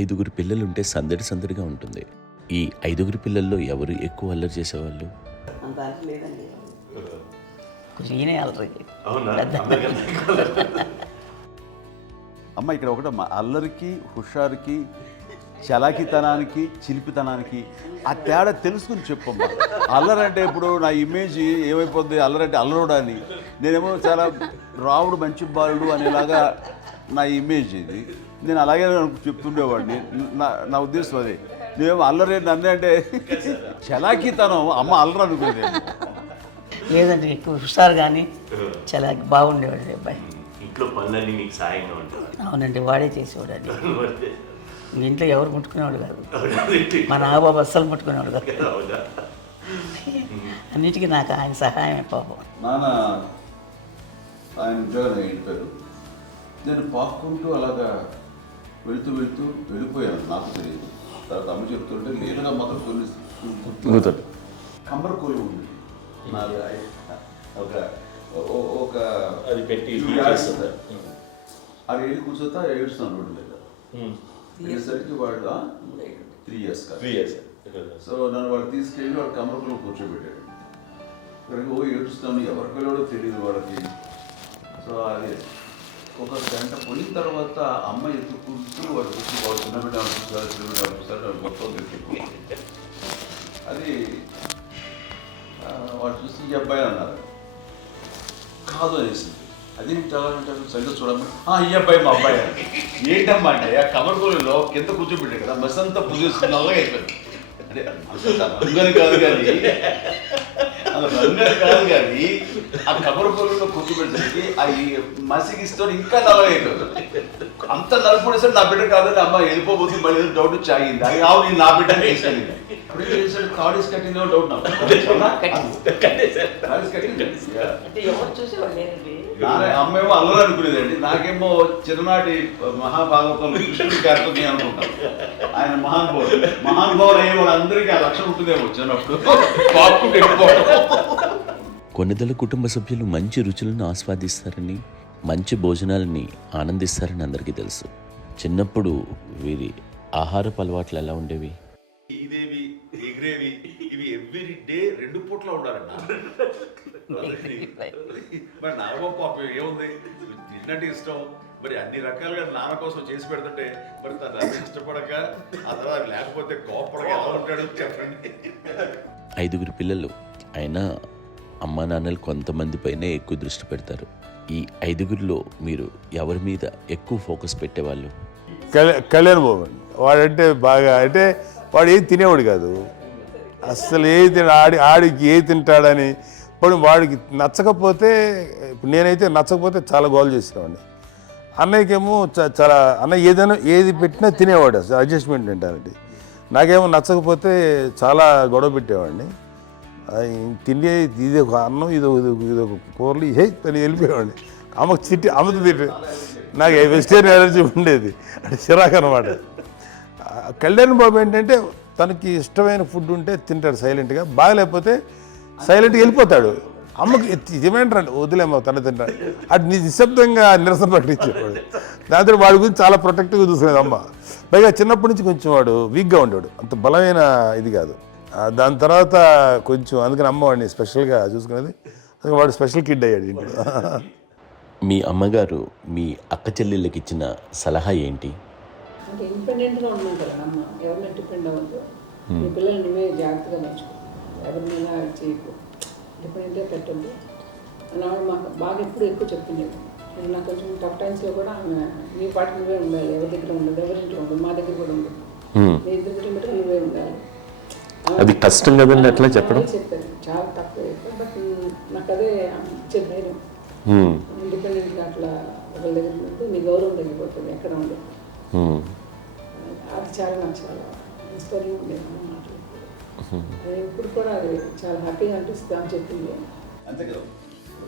ఐదుగురు పిల్లలుంటే సందడి సందడిగా ఉంటుంది. ఈ ఐదుగురు పిల్లల్లో ఎవరు ఎక్కువ అల్లరి చేసేవాళ్ళు? అంత అల్లరి లేదండి, ఈయనే అల్లరి. అమ్మ ఇక్కడ ఒకటమ్మా, అల్లరికి హుషారుకి చలాకితనానికి చిలిపితనానికి ఆ తేడా తెలుసుకుని చెప్పమ్మా. అల్లరి అంటే ఇప్పుడు నా ఇమేజ్ ఏమైపోద్ది, అల్లరి అంటే అల్లరుడు అని, నేనేమో చాలా రావుడు మంచి బాలుడు అనేలాగా నా ఇమేజ్ ఇది. నేను అలాగే చెప్తుండేవాడిని. నా ఉద్దేశం అదే. నేనేమో అల్లరి నన్నే అంటే చలాకితనం, అమ్మ అల్లరి అనుకునేది లేదండి, ఎక్కువ హుషారు కానీ చాలా బాగుండేవాడు అబ్బాయి. ఇంట్లో పనులన్నీ మీకు సాయంగా ఉంటుంది? అవునండి, వాడే చేసేవాడు. అది ఇంట్లో ఎవరు ముట్టుకునేవాడు కాదు, మా నాగబాబు అస్సలు ముట్టుకునేవాడు కాదు. అన్నిటికీ నాకు ఆయన సహాయమే పాపం. నాన్న ఆయన ఉద్యోగం వెళ్ళిపోయారు. నేను పాక్కుంటూ అలాగా వెళుతూ వెళ్ళిపోయాను, నాకు తెలియదు. తర్వాత అమ్మ చెప్తుంటే లేదుగా మాత్రం కొన్ని కమ్మర కోలు ఉంది ఒక అది పెట్టి అది వెళ్ళి కూర్చోతా ఏడుస్తున్నాను రోడ్డు మీద. వెళ్ళేసరికి వాడు 3 years సో నన్ను వాడు తీసుకెళ్ళి వాడు కమ్మరకులో కూర్చోబెట్టాడు. ఇక్కడికి ఏడుస్తాను, ఎవరి పిల్లడో తెలియదు వాళ్ళకి. సో అది ఒక గంట పోయిన తర్వాత అమ్మ ఎత్తుకుంటూ వాడు కూర్చో, వాడు చిన్నబిడ్డ అనిపిస్తారు మొత్తం తెచ్చి అది వాడు చూసి ఈ అబ్బాయి అన్నారు. కాదు అనేసింది. అది అంటారు సరిగ్గా చూడమ్మా, ఈ అబ్బాయి మా అబ్బాయి అని. ఏంటమ్మా అంటే ఆ కమర్గోలులో కింద కూర్చోబెట్టాడు కదా, బస్ అంతా పూజేసుకుని నల్లగా అయిపోయింది. అంటే రంగని కాదు కానీ అలా రంగని కాదు కానీ ఆ కమర్గోలులో కూర్చోబెట్టడానికి ఆ మసిగిస్తూ ఇంకా నల్లగా అయిపోయింది. అంత నలుపుడేసరి నా బిడ్డ కాదని అమ్మ వెళ్ళిపోబోతుంది. మళ్ళీ డౌట్ వచ్చి ఆగింది. అది రావు, నేను నా బిడ్డని తీసుకెళ్ళింది. అప్పుడే చేశాడు థాడీస్ కట్టిందో డౌట్ నాకు. అమ్మేమో అల్లరి అనుకునేదండి, నాకేమో చిన్ననాటి మహాభాగవతం కృష్ణుడి క్యారెక్టర్ అనుకుంటాను. ఆయన మహానుభావులు అయ్యే వాళ్ళందరికీ ఆ లక్షణం ఉంటుందేమో చిన్నప్పుడు. కొన్నిదల కుటుంబ సభ్యులు మంచి రుచులను ఆస్వాదిస్తారని, మంచి భోజనాలని ఆనందిస్తారని అందరికీ తెలుసు. చిన్నప్పుడు వీరి ఆహారపు అలవాట్లు ఎలా ఉండేవి? ఇదేవి ఎగిరేవి ఇవి ఎవ్రీ డే 2 పూట్ల ఉండాలంట. మరి నాగబాబు పాపం ఏముంది, తిన్నట్టు ఇష్టం. మరి అన్ని రకాలుగా నాన్న కోసం చేసి పెడుతుంటే మరి తను ఇష్టపడక ఆ తర్వాత లేకపోతే కోపడక ఎలా ఉంటాడు చెప్పండి. 5గురు పిల్లలు అయినా అమ్మా నాన్నలు కొంతమంది పైనే ఎక్కువ దృష్టి పెడతారు. ఈ 5గురిలో మీరు ఎవరి మీద ఎక్కువ ఫోకస్ పెట్టేవాళ్ళు? కళ్యాణ్ బాబు అండి. వాడంటే బాగా, అంటే వాడు ఏది తినేవాడు కాదు అసలు. ఏది ఆడికి ఏది తింటాడని ఇప్పుడు వాడికి నచ్చకపోతే, ఇప్పుడు నేనైతే నచ్చకపోతే చాలా గోల్ చేసేవాడిని. అన్నయ్యకేమో చాలా అన్నయ్య ఏది పెట్టినా తినేవాడు, అసలు అడ్జస్ట్మెంట్ తింటానండి. నాకేమో నచ్చకపోతే చాలా గొడవ పెట్టేవాడిని. తిండి ఇది ఒక అన్నం, ఇది ఒక కూరలు అని వెళ్ళిపోయేవాడిని. అమ్మకు అమ్మతో తిట్టి నాకు వెజిటేరియన్ ఎలర్జీ ఉండేది, అంటే చిరాకు అనమాట. కళ్యాణ్ బాబు ఏంటంటే తనకి ఇష్టమైన ఫుడ్ ఉంటే తింటాడు సైలెంట్గా, బాగలేకపోతే సైలెంట్గా వెళ్ళిపోతాడు. అమ్మకి ఇదేమేంటారండి, వదిలేమో తన తింటాడు. అటు నిశ్శబ్దంగా నిరసన ప్రకటించేవాడు. దాంతో వాడి గురించి చాలా ప్రొటెక్టివ్గా చూసుకునేది అమ్మ. పైగా చిన్నప్పటి నుంచి కొంచెం వాడు వీక్గా ఉండేవాడు, అంత బలమైన ఇది కాదు. దాని తర్వాత కొంచెం అందుకని అమ్మ వాడిని స్పెషల్గా చూసుకునేది. వాడు స్పెషల్ కిడ్ అయ్యాడు ఇంట్లో. మీ అమ్మగారు మీ అక్క చెల్లెళ్ళకి ఇచ్చిన సలహా ఏంటి? అంటే ఇండిపెండెంట్గా ఉండమంటారు అమ్మ, ఎవరిని డిపెండ్ అవ్వద్దు, మీ పిల్లల్ని నువ్వే జాగ్రత్తగా నేర్చుకో, ఎవరినైనా చేయకు, డిపెండెంట్గా పెట్టద్దు అని ఆవిడ మాకు బాగా ఎప్పుడు ఎక్కువ చెప్తుండేది. నాకు కొంచెం టఫ్ టైమ్స్లో కూడా ఆమె నీ పాటి నువ్వే ఉండాలి, ఎవరి దగ్గర ఉండదు, ఎవరింట్లో ఉండదు, మా దగ్గర కూడా ఉండదు, నీ ఇద్దరి దగ్గర బట్టి నువ్వే ఉండాలి. అది కష్టం కదండి అట్లా చెప్పడం. చెప్పారు, చాలా తక్కువ చెప్పారు. బట్ నాకు అదే ఇచ్చే ధైర్యం. ఇండిపెండెంట్గా అట్లా ఒకరి దగ్గర ఉంటే నీ గౌరవం తగ్గిపోతుంది, ఎక్కడ ఉండదు. అది చాలా నాకు చాలా ఇన్స్పైరింగ్ ఉండేది అమ్మ మాటలు. అది ఇప్పుడు కూడా అది చాలా హ్యాపీగా అనిపిస్తుంది అని చెప్పింది. అంతే కదా,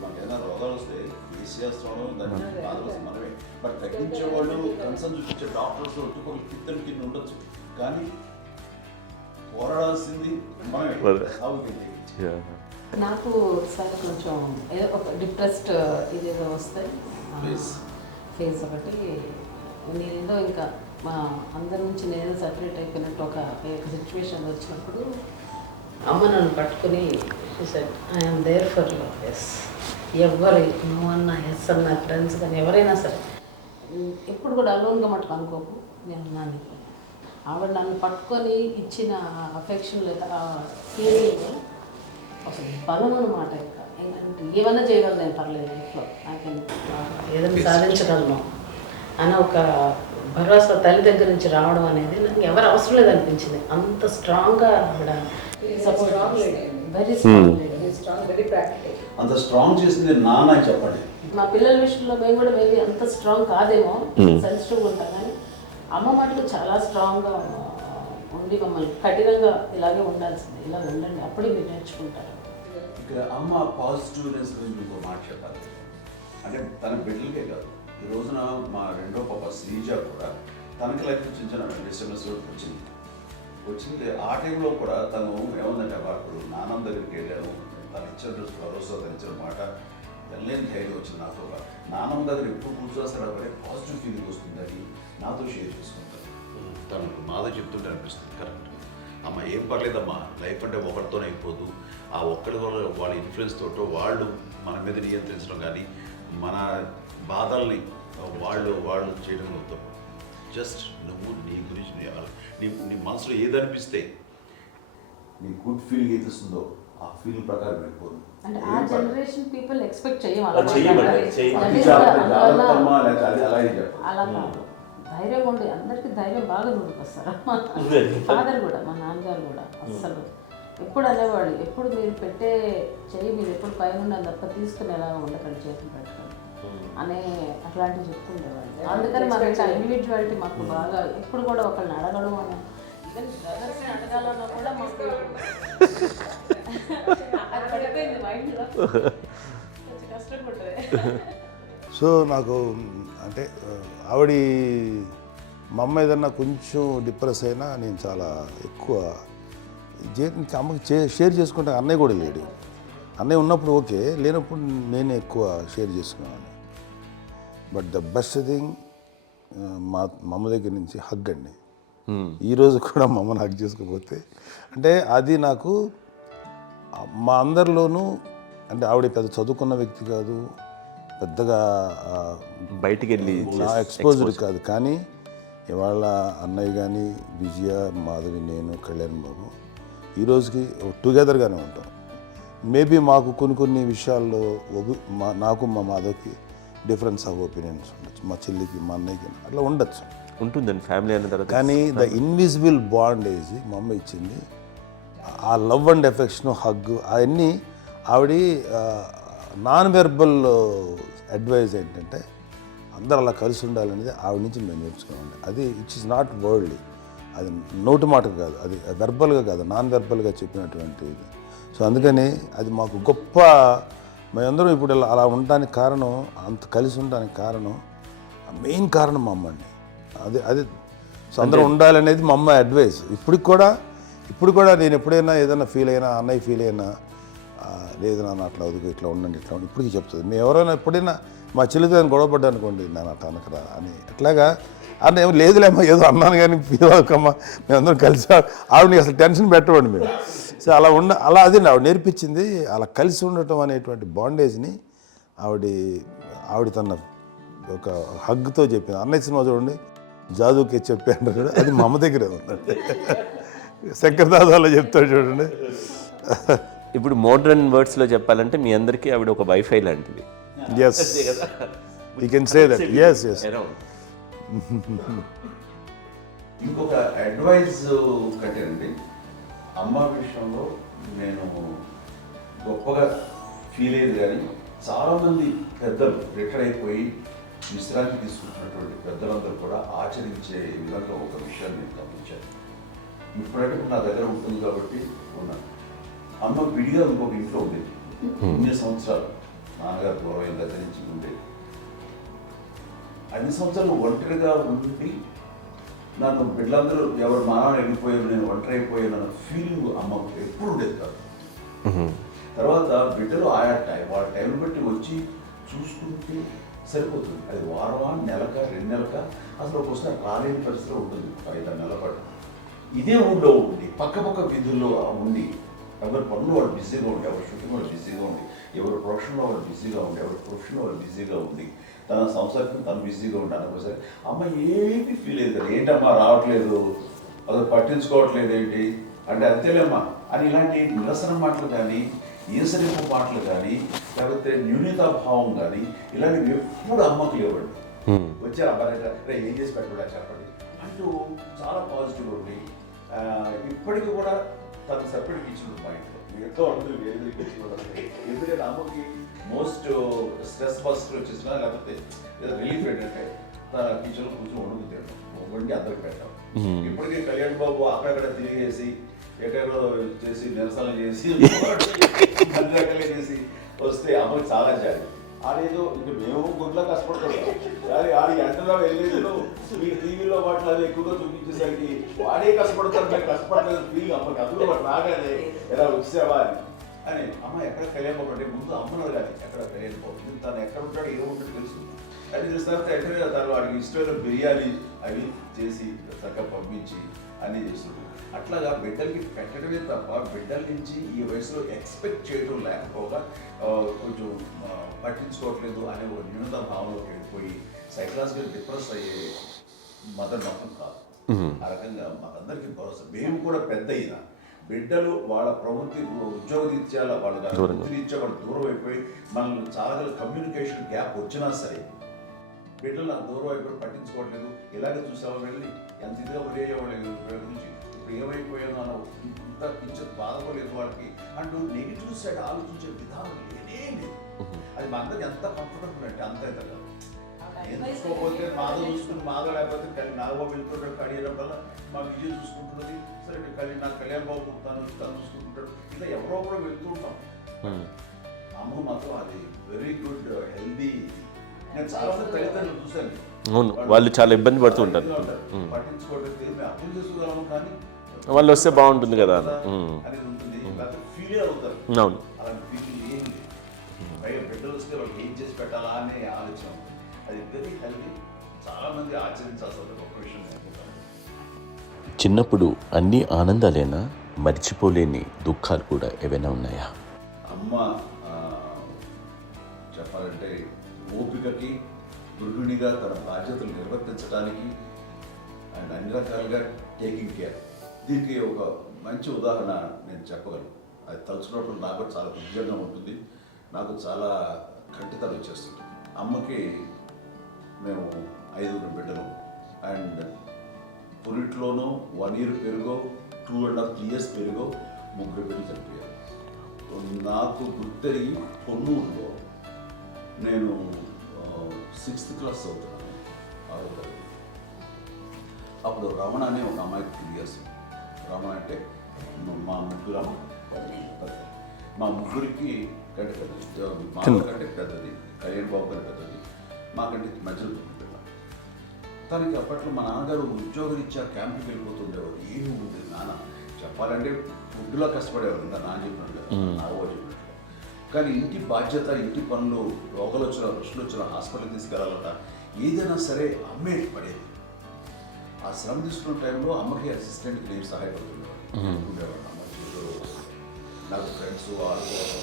మనకి ఏదైనా రోగాలు వస్తే చేసేస్తాను దాన్ని మనమే. బట్ తగ్గించేవాళ్ళు కన్సర్న్ చూపించే డాక్టర్స్ ఒక్కొక్క కిత్తడి కింద ఉండొచ్చు, కానీ పోరాడాల్సింది మనమే. నాకు సార్ కొంచెం ఏదో ఒక డిప్రెస్డ్ ఇదేదో వస్తాయి ఫేస్ ఒకటి, నేనేదో ఇంకా మా అందరి నుంచి నేను సపరేట్ అయిపోయినట్టు ఒక సిచ్యువేషన్ వచ్చినప్పుడు అమ్మ నన్ను పట్టుకుని I'm there for you yes, ఎవరు నువ్వు అన్నా ఎస్ అన్న ఫ్రెండ్స్ కానీ ఎవరైనా సరే ఎప్పుడు కూడా అలోన్గా మటుకు అనుకోకు, నేను ఉన్నాను. ఆవిడ నన్ను పట్టుకొని ఇచ్చిన అఫెక్షన్ లేదా ఫీలింగ్ అసలు బలం అన్నమాట. ఇంకా ఏమన్నా చేయగలను నేను, పర్లేదు లైఫ్లో నాకు ఏదైనా సాధించగలను అని ఒక భరోసా తల్లి దగ్గర నుంచి రావడం అనేది నాకు ఎవరు అవసరం లేదనిపించింది. అంత స్ట్రాంగ్గా ఆవిడ support, very strong, very practical. అంత స్ట్రాంగ్ చేసింది నాన్న అని చెప్పండి. మా పిల్లల విషయంలో మేము కూడా మేబీ అంత స్ట్రాంగ్ కాదేమో, సెన్సిటివ్గా ఉంటాం, కానీ అమ్మ మటుకు చాలా స్ట్రాంగ్గా ఉండి మమ్మల్ని కఠినంగా ఇలాగే ఉండాల్సింది, ఇలా ఉండండి అప్పుడే మీరు నేర్చుకుంటారు. ఇక్కడ అమ్మ పాజిటివ్నెస్ గురించి ఇంకో మాట చెప్పాలి. అంటే తన బిడ్డలకే కాదు, ఈ రోజున మా రెండో పాప శ్రీజ కూడా తనకి లైఫ్ చిన్న SMS వచ్చింది. ఆ టైంలో కూడా తను ఏముందంటే అప్పుడు నాన్న దగ్గరికి వెళ్ళాను, తను ఇచ్చిన భరోసా, తను ఇచ్చిన మాట వెళ్ళలేని ధైర్యం వచ్చింది నాతో. నాన్నమ్మ దగ్గర ఎప్పుడు కూర్చోస్తాడు అప్పుడే పాజిటివ్ ఫీలింగ్ వస్తుందని నాతో షేర్ చేసుకుంటాను. తను మాతో చెప్తుంటే అనిపిస్తుంది కరెక్ట్. అమ్మ ఏం పర్లేదమ్మా, లైఫ్ అంటే ఒకరితోనే అయిపోదు, ఆ ఒక్కరి వల్ల వాళ్ళ ఇన్ఫ్లుయెన్స్ తోటో వాళ్ళు మన మీద నియంత్రించడం కానీ మన బాధల్ని వాళ్ళు చేయడంలో తప్పు. జస్ట్ నువ్వు నీ గురించి నీ మనసులో ఏదనిపిస్తే నీ గుడ్ ఫీలింగ్ ఏది వస్తుందో ఆ ఫీలింగ్ ప్రకారం వెళ్ళిపోదు. అంటే ఆ జనరేషన్ పీపుల్ ఎక్స్పెక్ట్ అలా కాదు, ధైర్యం ఉండి అందరికీ ధైర్యం బాగా నూరుకొస్తారు. ఫాదర్ కూడా, మా నాన్నగారు కూడా అస్సలు ఎప్పుడు అనేవాడు, ఎప్పుడు మీరు పెట్టే చెయ్యి మీరు ఎప్పుడు పైన ఉండాలి తప్ప తీసుకుని ఎలా ఉండకండి, చేతులు పెట్టుకొని అనే అట్లాంటివి చెప్తుండేవాళ్ళు. అందుకని మాకు ఇంకా ఇండివిజువాలిటీ మాకు బాగా ఎప్పుడు కూడా ఒకళ్ళని అడగడం అని, ఈవెన్ బ్రదర్స్ని అడగాలన్నా కూడా మాకు అది పడిపోయింది మైండ్లో, కొంచెం కష్టంగా ఉంటుంది. సో నాకు అంటే ఆవిడ మా అమ్మ ఏదన్నా కొంచెం డిప్రెస్ అయినా నేను చాలా ఎక్కువ అమ్మకి షేర్ చేసుకుంటే, అన్నయ్య కూడా లేడు. అన్నయ్య ఉన్నప్పుడు ఓకే, లేనప్పుడు నేనే ఎక్కువ షేర్ చేసుకున్నాను. బట్ ద బెస్ట్ థింగ్ మా అమ్మ దగ్గర నుంచి హగ్ అండి. ఈరోజు కూడా మా అమ్మని హగ్ చేసుకోకపోతే అంటే అది నాకు మా అందరిలోనూ, అంటే ఆవిడ పెద్ద చదువుకున్న వ్యక్తి కాదు, పెద్దగా బయటికి వెళ్ళి నా ఎక్స్పోజర్ కాదు, కానీ ఇవాళ అన్నయ్య కానీ విజయ, మాధవి, నేను, కళ్యాణ్ బాబు ఈ రోజుకి టుగెదర్గానే ఉంటాం. మేబీ మాకు కొన్ని విషయాల్లో నాకు మా మాధవ్కి డిఫరెన్స్ ఆఫ్ ఒపీనియన్స్ ఉండొచ్చు, మా చెల్లికి, మా అన్నయ్యకి అట్లా ఉండొచ్చు, ఉంటుందండి ఫ్యామిలీ అన్న తర్వాత. కానీ ద ఇన్విజిబుల్ బాండేజ్ మా అమ్మ ఇచ్చింది, ఆ లవ్ అండ్ ఎఫెక్షన్, హగ్, అవన్నీ ఆవిడ నాన్ వెర్బల్ అడ్వైజ్ ఏంటంటే అందరూ అలా కలిసి ఉండాలనేది ఆవిడ నుంచి మేము నేర్చుకోవాలి. అది ఇట్స్ ఇస్ నాట్ వర్డ్లీ, అది నోటి మాట కాదు, అది వెర్బల్గా కాదు, నాన్ వెర్బల్గా చెప్పినటువంటి ఇది. సో అందుకని అది మాకు గొప్ప, మేమందరం ఇప్పుడు అలా ఉండడానికి కారణం, అంత కలిసి ఉండడానికి కారణం, మెయిన్ కారణం మా అమ్మ అండి. అది సో అందరూ ఉండాలనేది మా అమ్మ అడ్వైస్. ఇప్పుడు కూడా నేను ఎప్పుడైనా ఏదైనా ఫీల్ అయినా, అన్నయ్య ఫీల్ అయినా, లేదు నాన్న అట్లా వదుకు, ఇట్లా ఉండండి, ఇట్లా ఉండి, ఇప్పటికీ చెప్తుంది. మేము ఎవరైనా ఎప్పుడైనా మా చెల్లితో గొడవపడ్డా అనుకోండి, నేను అట్లా అనకరా అని, ఎట్లాగా అన్న ఏమో లేదులేమ్మా, ఏదో అన్నాను కానీ ఫీల్ అవ్వకమ్మా, మేమందరం కలిసి, ఆవిడని అసలు టెన్షన్ పెట్టవండి మేము. సో అలా అది ఆవిడ నేర్పించింది, అలా కలిసి ఉండటం అనేటువంటి బాండేజ్ని ఆవిడ తన ఒక హగ్తో చెప్పింది. అన్నయ్య సినిమా చూడండి, జాదూకి చెప్పాను కూడా, అది మా అమ్మ దగ్గరే ఉందండి. శంకర్ దాదాలో చెప్తాడు చూడండి. ఇప్పుడు మోడ్రన్ వర్డ్స్లో చెప్పాలంటే మీ అందరికీ ఆవిడ ఒక వైఫై లాంటిది. Yes, you can say that. Yes. ఇంకొక అడ్వైజ్ కట్టండి, అమ్మ విషయంలో నేను గొప్పగా ఫీల్ అయ్యేది, కానీ చాలామంది పెద్దలు రిటైర్ అయిపోయి విశ్రాంతి తీసుకుంటున్నటువంటి పెద్దలందరూ కూడా ఆచరించే విధంగా ఒక విషయాన్ని నేను గమనించాను. ఇప్పుడంటే నా దగ్గర ఉంటుంది కాబట్టి ఉన్నాను. అమ్మ విడిగా ఇంకొక ఇంట్లో ఉండేది, 9 సంవత్సరాలు నాన్నగారు దూరం దగ్గర నుంచి ఉండేది. 5 సంవత్సరాలు ఒంటరిగా ఉండి నన్ను బిడ్డలందరూ ఎవరు మానవుని వెళ్ళిపోయారు, నేను ఒంటరి అయిపోయాను అన్న ఫీలింగ్ అమ్మకు ఎప్పుడు ఉండేది కాదు. తర్వాత బిడ్డలు ఆయా వాళ్ళ టైం బట్టి వచ్చి చూసుకుంటూ సరిపోతుంది. అది వారమా, నెలక, 2 నెలక, అసలు ఒకసారి రాలేని పరిస్థితిలో ఉంటుంది 5-6 నెలల పాటు. ఇదే ఊళ్ళో ఉండి పక్క వీధుల్లో ఉండి ఎవరి పనులు వాళ్ళు బిజీగా ఉండి, ఎవరి షూటింగ్ వాళ్ళు బిజీగా ఉండి, ఎవరి ప్రొఫెషన్లో వాళ్ళు బిజీగా ఉండి, ఎవరి ప్రొఫెషన్లో వాళ్ళు బిజీగా ఉండి, తన సంసారం తను బిజీగా ఉంటాను. ఒకసారి అమ్మ ఏమీ ఫీల్ అయ్యేది కదా, ఏంటమ్మా రావట్లేదు, అసలు పట్టించుకోవట్లేదు ఏంటి అంటే, అంతేలేమ్మా అని ఇలాంటి నిరసన మాటలు కానీ, ఈసరింపు మాటలు కానీ, లేకపోతే న్యూనతాభావం కానీ ఇలాంటివి ఎప్పుడు అమ్మకు లేవండి. వచ్చారు అబ్బాయి ఏం చేసి పెట్టడా చెప్పండి అంటూ చాలా పాజిటివ్ ఉండి ఇప్పటికీ కూడా తను సపరేట్ కిచెన్ మా ఇంట్లో ఎంతో అందరూ వేరే కిచెన్. ఎందుకంటే అమ్మకి మోస్ట్ స్ట్రెస్ బస్టర్ వచ్చేసినా లేకపోతే ఏదో రిలీఫ్ ఏంటంటే తన కిచెన్లో కూర్చొని వండుకుతాడు, వండి అందరికి పెట్టాం. ఇప్పటికీ కళ్యాణ్ బాబు అక్కడక్కడ తిరిగేసి ఎక్కడో చేసి నిరసనలు చేసి అన్ని రకాలు చేసి వస్తే అమ్మకి చాలా జాలి. ఆడేదో ఇంక మేము గుడ్లో కష్టపడుతున్నాం కానీ ఆడి ఎంటలో వెళ్ళేది మీకు టీవీలో వాటిలో అది ఎక్కువగా చూపించేసరికి వాడే కష్టపడతారు, మేము కష్టపడలేదు ఫీల్ అమ్మకి. అందులో వాడు రాగానే ఎలా వచ్చావా అని అమ్మ ఎక్కడ కళ్యాణ్ బాబు అంటే ముందు అమ్మను కానీ ఎక్కడ కళ్యాణ్ బాబు తను ఎక్కడ ఉంటాడు ఏ ఉంటాడు తెలుసు. అది చూసిన ఎక్కడ తను వాడికి ఇష్టమైన బిర్యానీ అవి చేసి చక్కగా పంపించి అన్నీ చేస్తున్నాడు. అట్లాగా బిడ్డలకి పెట్టడమే తప్ప బిడ్డల నుంచి ఈ వయసులో ఎక్స్పెక్ట్ చేయడం లేకపోగా కొంచెం పట్టించుకోవట్లేదు అనే ఒక న్యూనత భావనలోకి వెళ్ళిపోయి సైకలాజికల్ డిప్రెస్ అయ్యే మదర్ మాత్రం కాదు. ఆ రకంగా మాకందరికీ భరోసా. మేము కూడా పెద్ద అయినా బిడ్డలు వాళ్ళ ప్రవృత్తి ఉద్యోగరీత్యాల వాళ్ళ వృత్తిరీత్యా వాళ్ళు దూరం అయిపోయి మనల్ని చాలా కమ్యూనికేషన్ గ్యాప్ వచ్చినా సరే బిడ్డలు నాకు దూరం అయిపోయి పట్టించుకోవట్లేదు. ఇలాగే చూసావా వెళ్ళి ఎంత ఇదిగా ఒరేవాళ్ళు గురించి ఇప్పుడు ఏమైపోయాను అన్న ఇంత పిచ్చర్ బాధపడలేదు వాళ్ళకి అంటూ నెగిటివ్ సైడ్ ఆలోచించే విధానం లేనే లేదు. అది మా అందరికి ఎంత కంఫర్టబుల్ అంటే అంత అవుతుంది. చూసుకోకపోతే మాధవ్ చూసుకుని మాధవ్ లేకపోతే నాగబాబు వెళ్తుంటాడు కడియడం వల్ల మా విజయ్ చూసుకుంటున్నది సరే నాకు కళ్యాణ్ బాబు తను చూసుకుంటుంటాడు. ఇలా ఎవరో కూడా వెళ్తూ ఉంటాం. అమ్మ మాత్రం అది వెరీ గుడ్ హెల్దీ. నేను చాలా తల్లిదండ్రులు చూశాను, అవును, వాళ్ళు చాలా ఇబ్బంది పడుతూ ఉంటారు. పట్టించుకోవడం మేము అర్థం చేసుకోగలము కానీ వాళ్ళు వస్తే బాగుంటుంది కదా అనేది ఉంటుంది. ఫీల్ అవుతారు. అవును, అలాంటి ఫీలింగ్ ఏం లేదు. పైగా బిడ్డలు వస్తే వాళ్ళకి ఏం చేసి పెట్టాలా అనే ఆలోచన. అది వెరీ హెల్దీ. చాలా మంది ఆచరించాల్సిన ఒక విషయం అనుకుంటాను. చిన్నప్పుడు అన్ని ఆనందాలేనా, మర్చిపోలేని దుఃఖాలు కూడా ఏవైనా ఉన్నాయా? అమ్మ చెప్పాలంటే ఓపికకి, గృహిణిగా తన బాధ్యతలు నిర్వర్తించడానికి అండ్ అన్ని రకాలుగా టేకింగ్ కేర్. దీనికి ఒక మంచి ఉదాహరణ నేను చెప్పగలను. అది తలుచుకోవడం నాకు చాలా ఉద్యోగంగా ఉంటుంది, నాకు చాలా కంటితలు వచ్చేస్తుంది. అమ్మకి మేము 5 బిడ్డలు అండ్ పురిట్లోనూ 1 year పెరుగో 2.5 years పెరుగో 3 బిడ్డలు చనిపోయారు. నాకు గుర్తెరిగి పొన్నూరులో నేను 6th class చదువుతున్నాను, 6వ తరగతి. అప్పుడు రమణ అనే ఒక అమ్మాయికి 3 years. రమణ అంటే మా ముగ్గురికి కంటే పెద్దది, మా కంటే పెద్దది, కళ్యాణ్ బాబు కంటే పెద్దది, మాకంటే మధ్యలో పిల్ల. తనకి అప్పట్లో మా నాన్నగారు ఉద్యోగరీత్యా క్యాంప్కి వెళ్ళిపోతుండేవారు. ఏమి ఉండేది నాన్న చెప్పాలంటే ఫుడ్లో కష్టపడేవారు. ఇంకా నాన్న చెప్పినట్టు కదా, నాగో చెప్పినట్టు. కానీ ఇంటి బాధ్యత, ఇంటి పనులు, రోగాలు వచ్చిన రుచులు వచ్చిన హాస్పిటల్కి తీసుకెళ్ళాలట ఏదైనా సరే అమ్మే పడేది. ఆ శ్రమ తీసుకున్న టైంలో అమ్మకి అసిస్టెంట్కి నేను సహాయపడుతుండేవాడు ఉండేవాడు. అమ్మ చూడరు నాకు ఫ్రెండ్స్ ఆడుకోవడం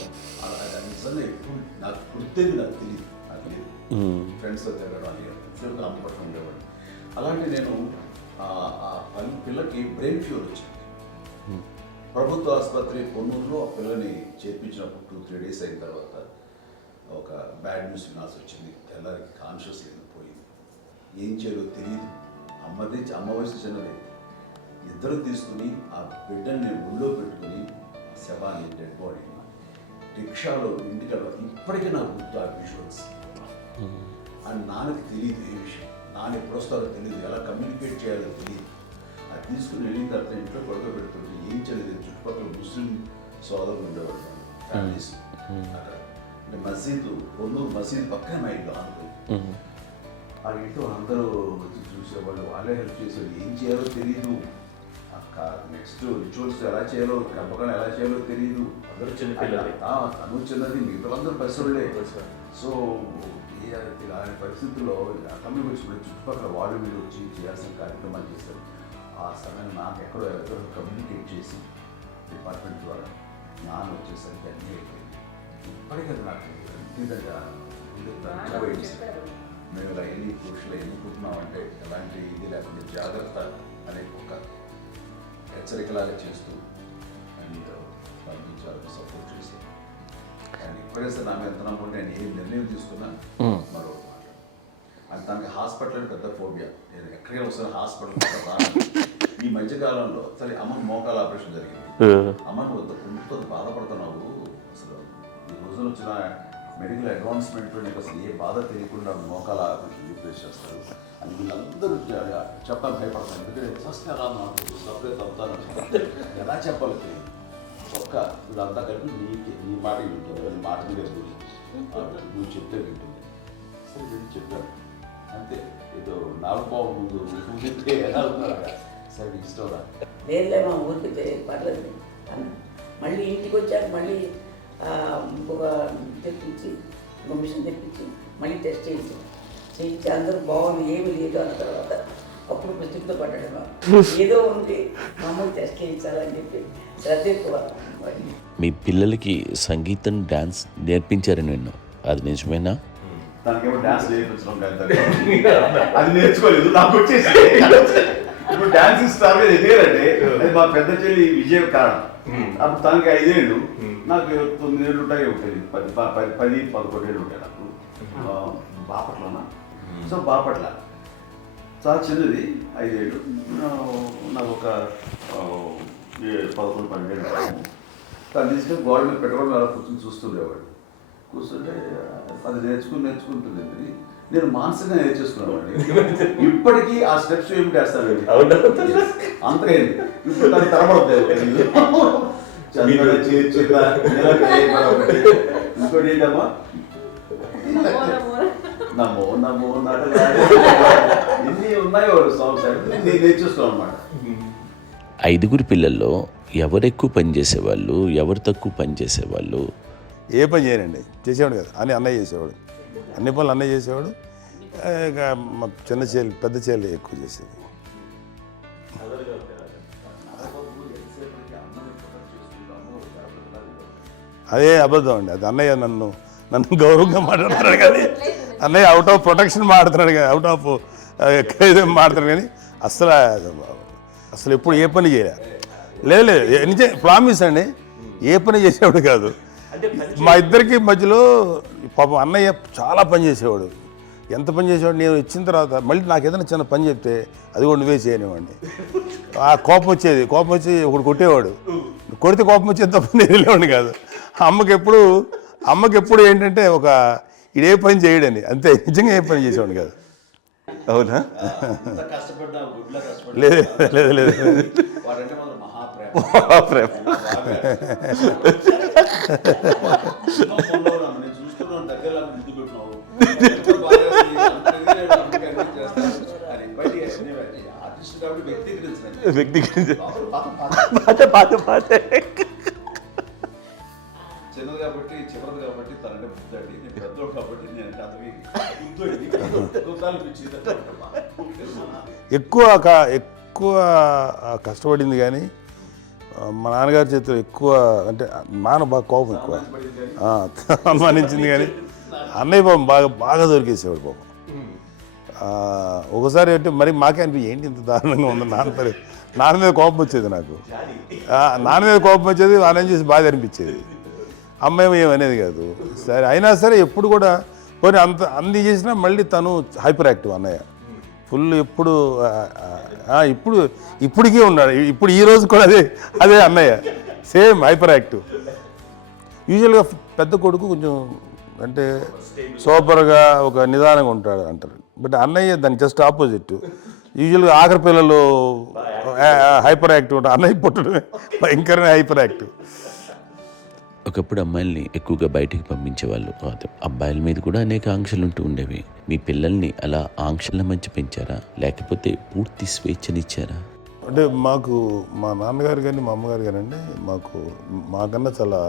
అది నిజంగా ఎప్పుడు నాకు గుర్తేది, నాకు తెలియదు, నాకు లేదు ఫ్రెండ్స్తో తిరగడం అది ఫ్రెండ్స్తో అమ్మ పట్ల ఉండేవాడు. అలాంటి నేను ఆ పిల్లకి బ్రెయిన్ ఫ్యూర్ వచ్చింది. ప్రభుత్వ ఆసుపత్రి పొన్నూరులో ఆ పిల్లని చేర్పించినప్పుడు 2-3 days అయిన తర్వాత ఒక బ్యాడ్ న్యూస్ వినాల్సి వచ్చింది. తెల్లారికి కాన్షియస్ లేదు, పోయింది. ఏం చేయాలో తెలియదు. అమ్మ వయసు చిన్నది. ఇద్దరు తీసుకుని ఆ బిడ్డని నేను ఒళ్ళో పెట్టుకుని శవాన్ని, డెడ్ బాడీని రిక్షాలో ఇంటికి వెళ్ళాలి. ఇప్పటికీ నాకు గుర్తు ఆ విజువల్స్. అండ్ నాన్నకి తెలియదు ఏ విషయం, నాన్న ఎప్పుడు వస్తారో తెలియదు, ఎలా కమ్యూనికేట్ చేయాలో తెలియదు. అది తీసుకుని వెళ్ళిన తర్వాత ఇంట్లో పడుకోబెడుతుంటే ఏం చేయలేదు. చుట్టుపక్కల ముస్లిం సోదరులు ఉండేవాళ్ళు, ఫ్యామిలీస్ అక్కడ. అంటే మసీదు, పొన్నూరు మసీదు పక్కన మా ఇంట్లో అనుకుని ఆ ఇంట్లో అందరూ వచ్చి చూసేవాళ్ళు, వాళ్ళే హెల్ప్ చేసేవాళ్ళు. ఏం చేయాలో తెలియదు. ఆ నెక్స్ట్ రిచువల్స్ ఎలా చేయాలో, పెంపకం ఎలా చేయాలో తెలియదు. అందరూ చిన్న పిల్లలే. తను చిన్నది, మిగతాలందరూ పరిసరులే. సో ఇలాంటి పరిస్థితుల్లో కమ్యూనిటీ వచ్చినప్పుడు చుట్టుపక్కల వాళ్ళు వీళ్ళు వచ్చి చేయాల్సిన కార్యక్రమాలు చేశారు. ఆ సమయం నాకు ఎక్కడో కమ్యూనికేట్ చేసి డిపార్ట్మెంట్ ద్వారా నాన్న వచ్చేసరికి అన్నీ అయిపోయింది. ఇప్పటికీ నాకు మేము ఇలా ఎన్ని పురుషులు ఎన్నుకుంటున్నామంటే ఎలాంటి ఇది లేకుండా జాగ్రత్త అనే ఒక హెచ్చరికలాగా చేస్తూ అండ్ పంపించాలని సపోర్ట్ చేసి అండ్ ఇప్పుడైతే నా మీద ఎంత నమ్ముకుంటే నేను ఏ నిర్ణయం తీసుకున్నా మరో మాట అది తనకి హాస్పిటల్ పెద్ద ఫోబియా. నేను ఎక్కడికి వస్తాను హాస్పిటల్. ఈ మధ్యకాలంలో సరే అమ్మకు మోకాల ఆపరేషన్ జరిగింది. అమ్మను కొంత బాధపడుతున్నావు, అసలు ఈ రోజున వచ్చిన మెడికల్ అడ్వాన్స్మెంట్లో నీకు అసలు ఏ బాధ తెలియకుండా మోకాల ఆపరేషన్ రీప్లేస్ చేస్తారు అని వీళ్ళందరూ చెప్పాలి భయపడతాను. ఎందుకంటే ఫస్ట్ ఎలా నాకు సపరేట్ అవుతాను ఎలా చెప్పాలి తెలియదు. ఒక్క వీళ్ళంతా కలిపి నీ మాట వింటుంది, వాళ్ళ మాట మీద నువ్వు చెప్తే వింటుంది. సరే నేను చెప్పాను అంతే. ఏదో నాలుగు ముందు చెప్తే ఎలా ఉన్నారా సరే ఇష్టం రా లేదులే మా ఊరికి పర్లేదు. మళ్ళీ ఇంటికి వచ్చాక మళ్ళీ ఇంకొక తెప్పించి ఇంకో మిషన్ తెప్పించి మళ్ళీ టెస్ట్ చేయించి అందరూ బాగుంది ఏమి లేదు అన్న తర్వాత అప్పుడు పుస్తకంతో పడ్డాడు. ఏదో ఉంది మమ్మల్ని టెస్ట్ చేయించాలని చెప్పి శ్రద్ధ ఎక్కువ. మీ పిల్లలకి సంగీతం, డాన్స్ నేర్పించారని విన్నాం, అది నిజమేనా? తనకేమో డాన్స్ నేర్పించడం కాదు, అది నేర్చుకోలేదు, నాకు వచ్చేసి ఇప్పుడు డాన్సింగ్ స్టార్ మీద ఎదిగారంటే అది మా పెద్ద చెల్లి విజయం కారణం. అప్పుడు తనకి 5 ఏళ్ళు, నాకు 9 ఏళ్ళు ఉంటాయి, ఉంటుంది 10-11 ఏళ్ళు ఉంటాయి నాకు. బాపట్లనా? సో బాపట్ల చాలా చిన్నది, 5 ఏళ్ళు. నాకు ఒక 11-12 ఏళ్ళు. తను తీసుకొని గోడ మీద పెట్టుకోవడం అలా కూర్చొని చూస్తుండేవాడు. కూర్చుంటే అది నేర్చుకుంటుంది. నేను మానసికంగా నేర్చేసుకున్నాను. ఇప్పటికీ ఆ స్టెప్స్ ఏమిటి వేస్తాను అంతేంది. ఇప్పుడు తను తరబడతాయి ఇంకోటి ఏంటమ్మా నమో నమో ఎన్ని ఉన్నాయో సాంగ్స్ నేను నేర్చేస్తున్నాను అన్నమాట. 5 పిల్లల్లో ఎవరు ఎక్కువ పని చేసేవాళ్ళు, ఎవరు తక్కువ పని చేసేవాళ్ళు? ఏ పని చేయనండి, చేసేవాడు కదా అని అన్నయ్య చేసేవాడు. అన్ని పనులు అన్నయ్య చేసేవాడు. ఇక మా చిన్న చెల్లి పెద్ద చెల్లి ఎక్కువ చేసేది. అదే అబద్ధం అండి, అది అన్నయ్య నన్ను గౌరవంగా మాట్లాడుతున్నాడు కానీ అన్నయ్య అవుట్ ఆఫ్ ప్రొటెక్షన్ మాట్లాడుతున్నాడు కానీ అవుట్ ఆఫ్ మాట్లాడుతున్నాడు కానీ అసలు ఎప్పుడు ఏ పని చేయలే. లేదు ప్రామిస్ అండి, ఏ పని చేసేవాడు కాదు. మా ఇద్దరికి మధ్యలో పాపం అన్నయ్య చాలా పని చేసేవాడు. ఎంత పని చేసేవాడు, నేను ఇచ్చిన తర్వాత మళ్ళీ నాకు ఏదైనా చిన్న పని చెప్తే అది కూడా నువ్వే చేయనివ్వండి. ఆ కోపం వచ్చేది, కోపం వచ్చి ఒకడు కొట్టేవాడు. కొడితే కోపం వచ్చేది తప్ప నేను వెళ్ళేవాడిని కాదు. అమ్మకి ఎప్పుడు ఏంటంటే ఒక ఇదే పని చేయడని, అంతే. నిజంగా ఏ పని చేసేవాడిని కాదు. అవునా? లేదు లేదు లేదు మహాప్రేమ. చిన్నది కాబట్టి చివరిది కాబట్టి తనంటే బుద్ధండి, నేను పెద్దోడు కాబట్టి నేను ఎక్కువ కష్టపడింది కానీ మా నాన్నగారి చేతిలో ఎక్కువ అంటే నాన్న బాగా కోపం ఎక్కువ అనుమానించింది కానీ అన్నయ్య పాపం బాగా దొరికేసేవాడు పాపం. ఒకసారి అంటే మరి మాకే అనిపి ఏంటి ఇంత దారుణంగా ఉంది నాన్న మీద కోపం వచ్చేది నాకు. నాన్న మీద కోపం వచ్చేది, వాళ్ళని చూసి బాధ అనిపించేది. అమ్మాయి ఏమనేది కాదు. సరే అయినా సరే ఎప్పుడు కూడా పోనీ అన్ని చేసినా మళ్ళీ తను హైపర్ యాక్టివ్ అన్నయ్య ఫుల్. ఇప్పటికీ ఉన్నాడు. ఇప్పుడు ఈ రోజు కూడా అదే అన్నయ్య సేమ్ హైపర్ యాక్టివ్. యూజువల్గా పెద్ద కొడుకు కొంచెం అంటే సూపర్గా ఒక నిదానంగా ఉంటాడు అంటారు. బట్ అన్నయ్య దానికి జస్ట్ ఆపోజిట్. యూజువల్గా ఆఖరి పిల్లలు హైపర్ యాక్టివ్ ఉంటారు, అన్నయ్య పుట్టడమే భయంకరమైన హైపర్ యాక్టివ్. ఒకప్పుడు అమ్మాయిల్ని ఎక్కువగా బయటికి పంపించేవాళ్ళు, అబ్బాయిల మీద కూడా అనేక ఆంక్షలు ఉంటూ ఉండేవి. మీ పిల్లల్ని అలా ఆంక్షల మధ్య పెంచారా, లేకపోతే పూర్తి స్వేచ్ఛనిచ్చారా? అంటే మాకు మా నాన్నగారు కానీ మా అమ్మగారు కానండి మాకన్నా చాలా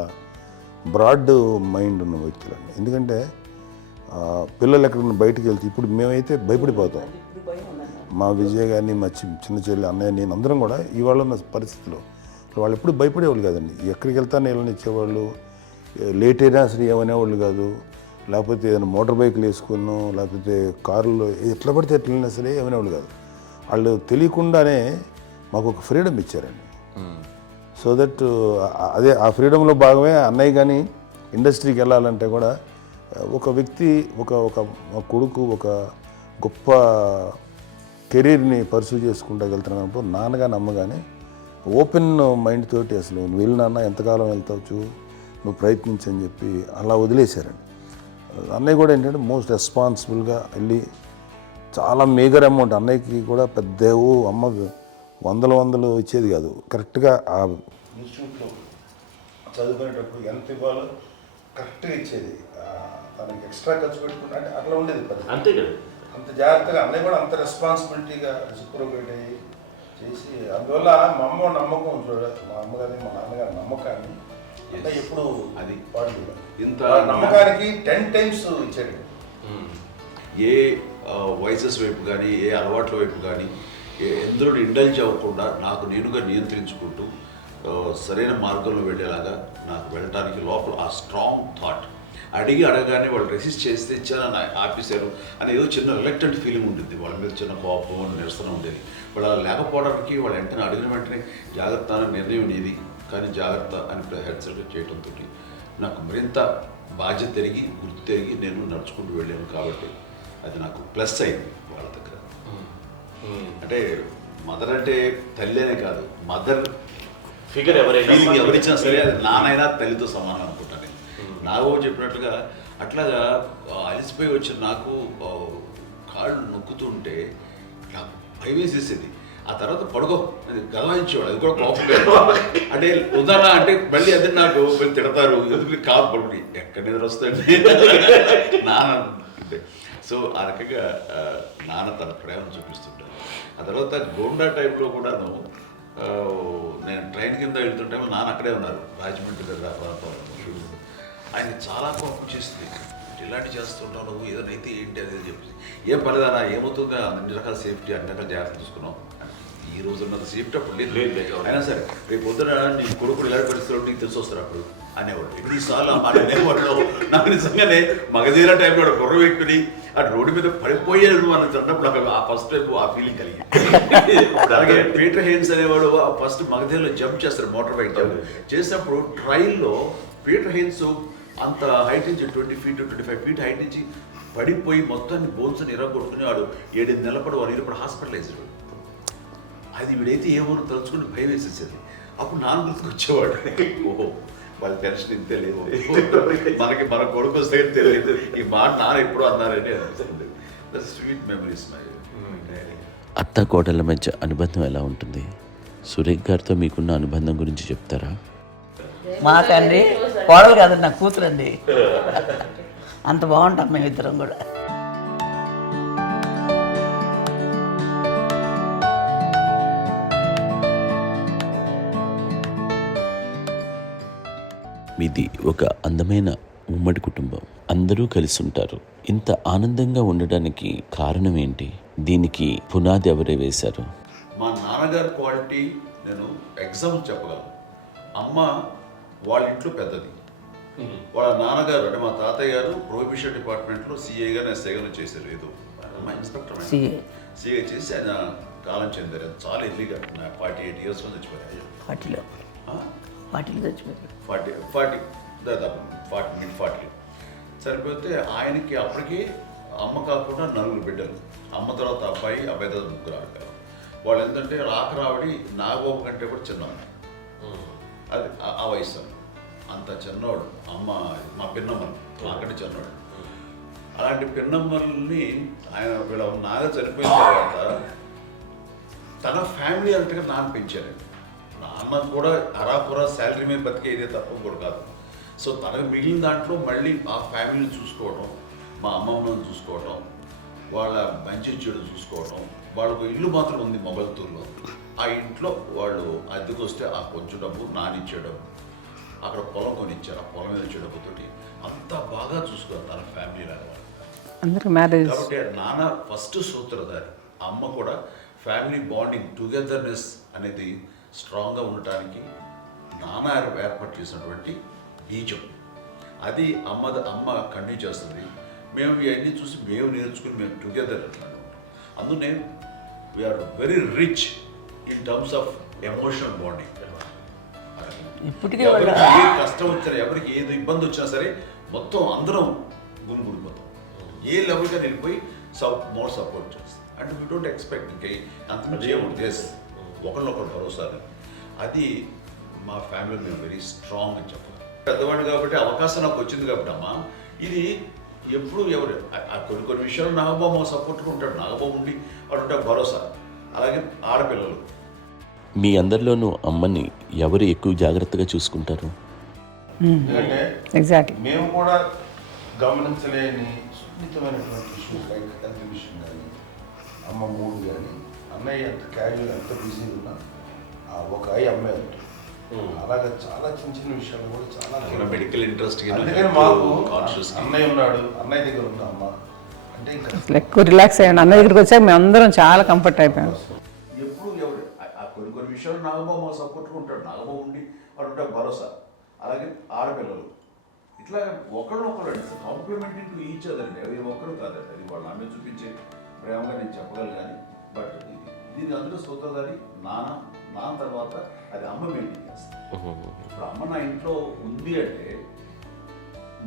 బ్రాడ్ మైండ్ ఉన్న వ్యక్తులండి. ఎందుకంటే పిల్లలు ఎక్కడన్నా బయటకు వెళ్తే ఇప్పుడు మేమైతే భయపడిపోతాం. మా విజయ్ కానీ మా చిన్న చెల్లి అన్నయ్య నేను అందరం కూడా ఇవాళ ఉన్న పరిస్థితిలో వాళ్ళు ఎప్పుడు భయపడేవాళ్ళు కాదండి. ఎక్కడికి వెళ్తాను నీళ్ళని ఇచ్చేవాళ్ళు, లేట్ అయినా అసలు ఏమనేవాళ్ళు కాదు. లేకపోతే ఏదైనా మోటార్ బైక్లు వేసుకున్నాం, లేకపోతే కారులో ఎట్లా పడితే ఎట్లయినా సరే ఏమనేవాళ్ళు కాదు. వాళ్ళు తెలియకుండానే మాకు ఒక ఫ్రీడమ్ ఇచ్చారండి. సో దట్ అదే ఆ ఫ్రీడంలో భాగమే అన్నయ్య కానీ ఇండస్ట్రీకి వెళ్ళాలంటే కూడా ఒక వ్యక్తి ఒక కొడుకు ఒక గొప్ప కెరీర్ని పర్సూ చేసుకుంటూ వెళ్తున్నప్పుడు నాన్నగాని అమ్మగానే ఓపెన్ మైండ్ తోటి అసలు నువ్వు వెళ్ళి నాన్న ఎంతకాలం వెళ్తావు నువ్వు ప్రయత్నించని చెప్పి అలా వదిలేశారండి. అన్నయ్య కూడా ఏంటంటే మోస్ట్ రెస్పాన్సిబుల్గా వెళ్ళి చాలా మేజర్ అమౌంట్ అన్నయ్యకి కూడా పెద్ద అమ్మకు వందలు ఇచ్చేది కాదు. కరెక్ట్గా ఆ ఇన్స్టిట్యూట్లో చదువుకునేటప్పుడు ఎంత ఇవ్వాలో కరెక్ట్గా ఇచ్చేది. తనకి ఎక్స్ట్రా ఖర్చు పెట్టుకుంటే అంటే అట్లా ఉండేది పరిస్థితి. అంతే కదా, అంత జాగ్రత్తగా అన్నయ్య కూడా అంత రెస్పాన్సిబిలిటీగా రెసిప్రోకేట్ అయ్యి చేసి అందువల్ల మా అమ్మ నమ్మకం చూడాలి. మా అమ్మగారి మా నాన్నగారి నమ్మకాన్ని ఎప్పుడు అది పాటు ఇంత నమ్మకానికి 10 times ఇచ్చాడు. ఏ వయసెస్ వైపు కానీ ఏ అలవాట్ల వైపు కానీ ఎందులో ఇండల్జ్ అవ్వకుండా నాకు నేనుగా నియంత్రించుకుంటూ సరైన మార్గంలో వెళ్ళేలాగా నాకు వెళ్ళడానికి లోపల ఆ స్ట్రాంగ్ థాట్ అడగగానే వాళ్ళు రెసిస్ట్ చేస్తే ఇచ్చానని ఆపేశారు అని ఏదో చిన్న రిలక్టెంట్ ఫీలింగ్ ఉంటుంది. వాళ్ళ మీద చిన్న కోపం నిరసన ఉండేది. వాళ్ళు అలా లేకపోవడానికి వాళ్ళు వెంటనే అడిగిన వెంటనే జాగ్రత్త అనే నిర్ణయం ఉండేది. కానీ జాగ్రత్త అని హెచ్చరిక చేయడంతో నాకు మరింత బాధ్యత తిరిగి గుర్తు తిరిగి నేను నడుచుకుంటూ వెళ్ళాను. కాబట్టి అది నాకు ప్లస్ అయింది వాళ్ళ దగ్గర. అంటే మదర్ అంటే తల్లి అనే కాదు, మదర్ ఫిగర్ ఎవరిచ్చినా సరే అది నానైనా తల్లితో సమానం అనుకుంటాను. నాకు చెప్పినట్లుగా అట్లాగా అలిసిపోయి వచ్చిన నాకు కాళ్ళు నొక్కుతుంటే నాకు భయం వేసేసేది. ఆ తర్వాత పడుకో అది గదవాయించేవాడు. అది కూడా కోపం అంటే ఉదాహరణ అంటే మళ్ళీ అది నాకు తిడతారు ఎందుకు కాదు పడుకుని ఎక్కడ నిద్ర వస్తాయండి నాన్న అంటే. సో ఆ రకంగా నాన్న తన ప్రేమ చూపిస్తుంటాను. ఆ తర్వాత గోండా టైప్లో కూడాను నేను ట్రైన్ కింద వెళ్తుంటే నాన్న అక్కడే ఉన్నారు రాజమండ్రి దగ్గర ప్రాంతంలో. ఆయన చాలా కోపం చేస్తుంది, ఇలాంటివి చేస్తుంటావు నువ్వు ఏదైనా అయితే ఏంటి అది చెప్పి ఏం పర్లేదన్నా ఏమవుతుందో అన్ని రకాల సేఫ్టీ అన్ని రకాల జాగ్రత్త చూసుకున్నాం. ఈ రోజు ఉన్నది సేఫ్టీ అప్పుడు లేదు. అయినా సరే రేపు పొద్దున నీ కొడుకులు ఇలాంటి పరిస్థితుల్లో నీకు తెలిసి వస్తారు అప్పుడు అనేవాడు. ఎన్నిసార్లు అనేవాళ్ళు నాకు నిజంగానే మగధీర టైంలో గుర్ర వ్యక్తుని ఆ రోడ్డు మీద పడిపోయాడు అని అన్నప్పుడు నాకు ఆ ఫస్ట్ టైం ఆ ఫీలింగ్ కలిగింది. అలాగే పీటర్ హెయిన్స్ అనేవాడు ఫస్ట్ మగధీరలో జంప్ చేస్తారు, మోటార్ బైక్ జంప్ చేసినప్పుడు ట్రైల్లో పీటర్ హెయిన్స్ అంత హైట్ నుంచి 20 feet 25 feet హైట్ నుంచి పడిపోయి మొత్తాన్ని బోన్స్ని ఎరగొట్టుకుని వాడు 7 నెలలు వాడు ఇరప్పుడు హాస్పిటలైజ్డ్. అది వీడైతే ఏమో తలుచుకుని భయం వేసేసేది. అప్పుడు నాన్న గుర్తుకొచ్చేవాడు, ఓహో వాళ్ళ టెన్షన్ ఇంతే లేదు, మనకి మన కొడుకు వస్తే తెలియదు ఈ మాట నాన్న ఎప్పుడు అన్నారని అనిపిస్తుంది. Sweet memories my. అత్త కోడళ్ళ మధ్య అనుబంధం ఎలా ఉంటుంది? సురేఖ్ గారితో మీకున్న అనుబంధం గురించి చెప్తారా? మాకండి కోడలు కాదండి, నా కూతురండి. అంత బాగుంటాం మేమిద్దరం కూడా. మీది ఒక అందమైన ఉమ్మడి కుటుంబం, అందరూ కలిసి ఉంటారు. ఇంత ఆనందంగా ఉండడానికి కారణం ఏంటి? దీనికి పునాది ఎవరే వేశారు? మా నాన్నగారి క్వాలిటీ నేను ఎగ్జాంపుల్ చెప్పగలను. అమ్మ వాళ్ళ ఇంట్లో పెద్దది, వాళ్ళ నాన్నగారు అంటే మా తాతయ్య గారు ప్రొహిబిషన్ డిపార్ట్మెంట్లో సిఐగా ఎస్ఐగా చేశారు. ఏదో మా ఇన్స్పెక్టర్ సిఐ చేసి ఆయన కాలం చెందారు. చాలా ఎర్లీగా 48 years చచ్చిపోయారు. 40 చచ్చిపోయారు. 40 దాదాపు 40 సరిపోతే ఆయనకి అప్పటికి అమ్మ కాకుండా 4 బిడ్డలు. అమ్మ తర్వాత అబ్బాయి తర్వాత 3 ఆడపిల్లలు. వాళ్ళు ఏంటంటే రాకరావడి నాగోప కంటే కూడా చిన్నవాడు. అది ఆ వయసు అంత చిన్నవాడు. అమ్మ మా పిన్నమ్మలు నాకంటే చిన్నవాడు. అలాంటి పిన్నమ్మల్ని ఆయన వీళ్ళ నాగ చనిపోయిన తర్వాత తన ఫ్యామిలీ అంతగా నాన్న పెంచారు. నాన్న కూడా అరాపురా శాలరీ మీద బతికేదే తప్ప కూడా కాదు. సో తనకు మిగిలిన దాంట్లో మళ్ళీ ఆ ఫ్యామిలీని చూసుకోవడం, మా అమ్మమ్మను చూసుకోవడం, వాళ్ళ మంచి చెడు చూసుకోవడం. వాళ్ళకు ఇల్లు మాత్రం ఉంది మొగల్తూరులో. ఆ ఇంట్లో వాళ్ళు అద్దెకు వస్తే ఆ కొంచెం డబ్బు నానిచ్చే డబ్బు, అక్కడ పొలం కొనిచ్చారు, ఆ పొలం మీద వచ్చే డబ్బుతోటి అంతా బాగా చూసుకోవాలి తన ఫ్యామిలీ లాగా. అందరూ మ్యారేజ్ కాబట్టి నాన్న ఫస్ట్ సూత్రధారి, అమ్మ కూడా ఫ్యామిలీ బాండింగ్ టుగెదర్నెస్ అనేది స్ట్రాంగ్గా ఉండటానికి నాన్న ఏర్పాటు చేసినటువంటి బీజం. అది అమ్మ కంటిన్యూ చేస్తుంది. మేము ఇవన్నీ చూసి మేము నేర్చుకుని మేము టుగెదర్ ఉంటాం. అందునే we are very rich in terms of emotional bonding. ఇప్పటికే ఎవరికి ఏ కష్టం వచ్చినా, ఎవరికి ఏది ఇబ్బంది వచ్చినా సరే మొత్తం అందరం గురిపోతాం. ఏ లెవెల్గా వెళ్ళిపోయి మోర్ సపోర్ట్ చేస్తాం. అండ్ వీ డోంట్ ఎక్స్పెక్ట్ ఇంకా అంతకుమించి ఏముంటుంది. ఒకరినొకరు భరోసా. అది మా ఫ్యామిలీ మేము వెరీ స్ట్రాంగ్ అని చెప్పాలి. పెద్దవాడు కాబట్టి అవకాశం నాకు వచ్చింది కాబట్టి అమ్మ, ఇది ఎప్పుడు ఎవరు కొన్ని విషయాలు నాగబాబు సపోర్ట్గా ఉంటాడు. నాగబాబు ఉండి వాడు ఉంటాడు భరోసా. అలాగే ఆడపిల్లలు మీ అందరిలోనూ అమ్మని ఎవరు ఎక్కువ జాగ్రత్తగా చూసుకుంటారు? ఎందుకంటే ఎగ్జాక్ట్లీ మేము కూడా గమనించలేని సున్నితమైనటువంటి ఇష్యూస్ లైక్ హెల్త్ విషయం కానీ, అమ్మ మూడు కానీ, అన్నయ్య ఎంత క్యాజువల్ ఎంత బిజీ ఉన్నా ఒక అమ్మాయి ఉంటుంది. అలాగే చాలా చిన్న చిన్న విషయాలు కూడా చాలా మెడికల్ ఇంట్రెస్ట్. అందుకని మాకు అన్నయ్య ఉన్నాడు, అన్నయ్య దగ్గర ఉంది అమ్మ అంటే ఇంకా ఎక్కువ రిలాక్స్ అయ్యాను. అన్న దగ్గరికి వచ్చాక మేము అందరం చాలా కంఫర్ట్ అయిపోయాం. ఎప్పుడు ఎవరు కొన్ని విషయాలు నాగబాబు సపోర్ట్గా ఉంటాడు. నాగబాబు ఉండి వాడు ఉంటాడు భరోసా. అలాగే ఆడపిల్లలు ఇట్లా ఒకళ్ళొకరు కాంప్లిమెంటరీ టు ఈచ్ అదర్ అండి. అవి ఒక్కరు కాదండి, అది వాళ్ళ ఆమె చూపించే ప్రేమగా నేను చెప్పగలను. కానీ బట్ దీని అందులో సూత్రధారి నాన్న తర్వాత అది అమ్మ మెయింటైన్ చేస్తుంది. ఇప్పుడు అమ్మ నా ఇంట్లో ఉంది అంటే